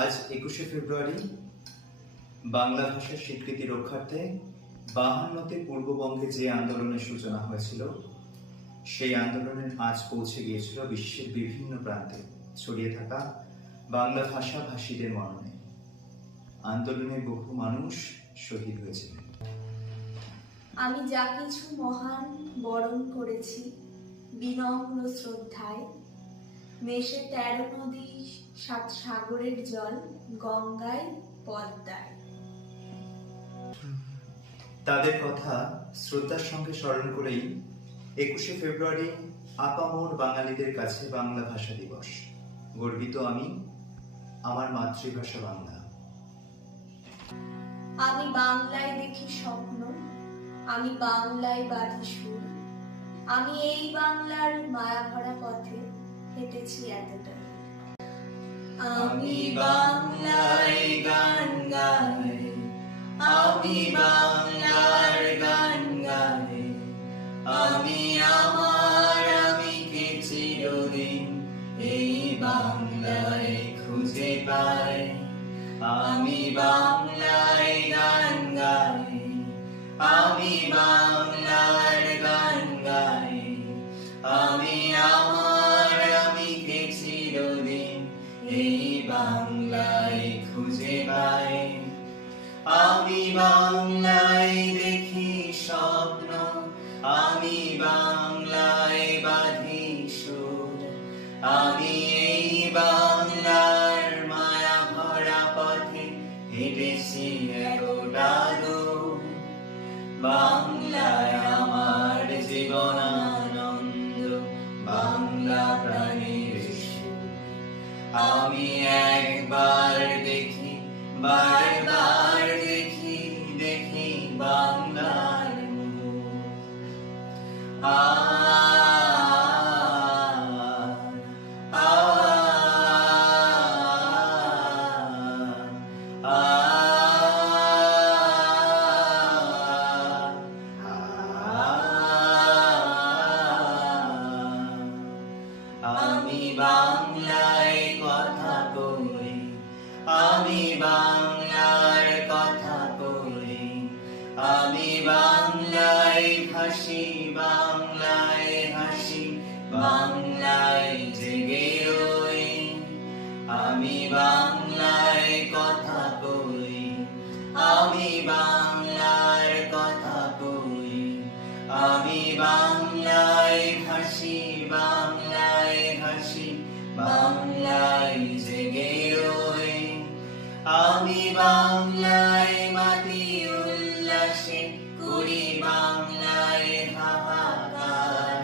আজ 21শে ফেব্রুয়ারি বাংলা ভাষার স্বীকৃতি রক্ষার্থে 52তে পূর্ববঙ্গে যে আন্দোলনের সূচনা হয়েছিল সেই আন্দোলনের আজ পৌঁছে গিয়েছিল বিশ্বের বিভিন্ন প্রান্তে ছড়িয়ে থাকা বাংলা ভাষাভাষীদের মননে। আন্দোলনে বহু মানুষ শহীদ হয়েছিলেন। আমি যা কিছু মহান বরণ করেছি বিনম্র শ্রদ্ধায়, মেশে 13 নদী 7 সাগরের জল গঙ্গায় পদ্মায়। তাদের কথা শ্রদ্ধার সঙ্গে স্মরণ করেই 21শে ফেব্রুয়ারি আপামর বাঙালিদের কাছে বাংলা ভাষা দিবস। গর্বিত আমি, আমার মাতৃভাষা বাংলা। আমি বাংলায় দেখি স্বপ্ন, আমি বাংলায় বাঁধি সুর, আমি এই বাংলার মায়া ভরা পথে হেঁটেছি এতটা। আমি বাংলায় গান গাই, আমি বাংলার গান গাই, আমি কে চিরদিন এই বাংলায় খুঁজে পাই। আমি বাংলায় গান গাই, আমি বাংলার গান গাই, আমি কে চিরদিন এই বাংলায় খুঁজে পাই। আমি বাংলায় দেখি স্বপ্ন, আমি বাংলায় বাঁধি সুর, আমি এই বাংলার মায়া ভরা পথে হেঁটেছি এতটা দূর। বাংলায় আমার জীবনানন্দ, বাংলা প্রাণের সুর। আমি একবার দেখি, বারবার দেখি, দেখি বাংলার মুখ। আমি বাংলায় কথা কই, আমি বাংলার কথা কই, আমি বাংলায় ভাসি, বাংলায় হাসি, বাংলায় জেগে রই। আমি বাংলায় কথা কই, আমি বাংলার কথা কই, আমি বাংলায় ভাসি, বাংলায় হাসি, বাংলায় জেগে রই। আমি বাংলায় মাতি উল্লাসে করি, বাংলায় হাহাকার।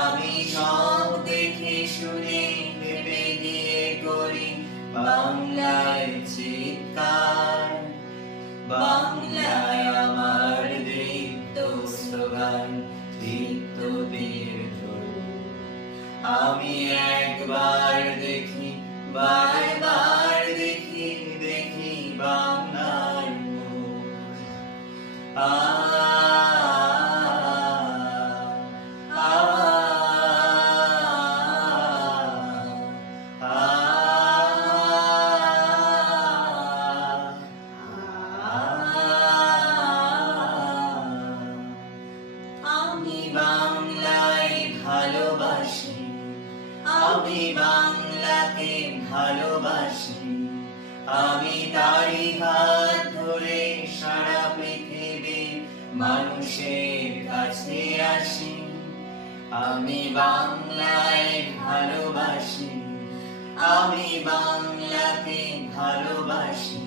আমি সব দেখে শুনে ভেবে দিয়ে করি বাংলায় চিৎকার। বাংলায় আমার দৃপ্ত স্লোগান, দৃপ্ত তীর্থ। আমি একবার দেখি, বারবার দেখি, দেখি বাংলার মুখ। আমি বাংলায় ভালোবাসি, আমি বাংলাকে ভালোবাসি, আমি তারি হাত ধরে সারা পৃথিবীর মানুষের কাছে আসি। আমি বাংলায় ভালোবাসি, আমি বাংলাকে ভালোবাসি,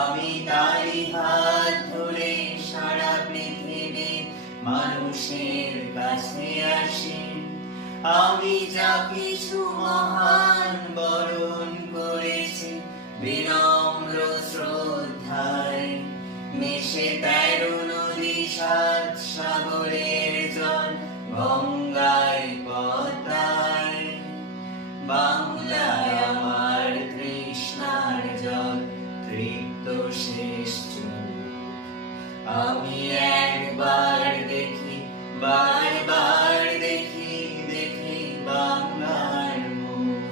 আমি তারি হাত ধরে সারা পৃথিবীর মানুষের কাছে আসি। আমি যা কিছু মহান বরণ করেছি বিনম্র শ্রদ্ধায়, মেশে 13 নদী 7 সাগরের জল গঙ্গায় পদ্মায়। বাংলায় আমার তৃষ্ণার জল তৃপ্ত শেষ চুল। আমি একবার দেখি, বারবার দেখি, দেখি বাংলার মুখ।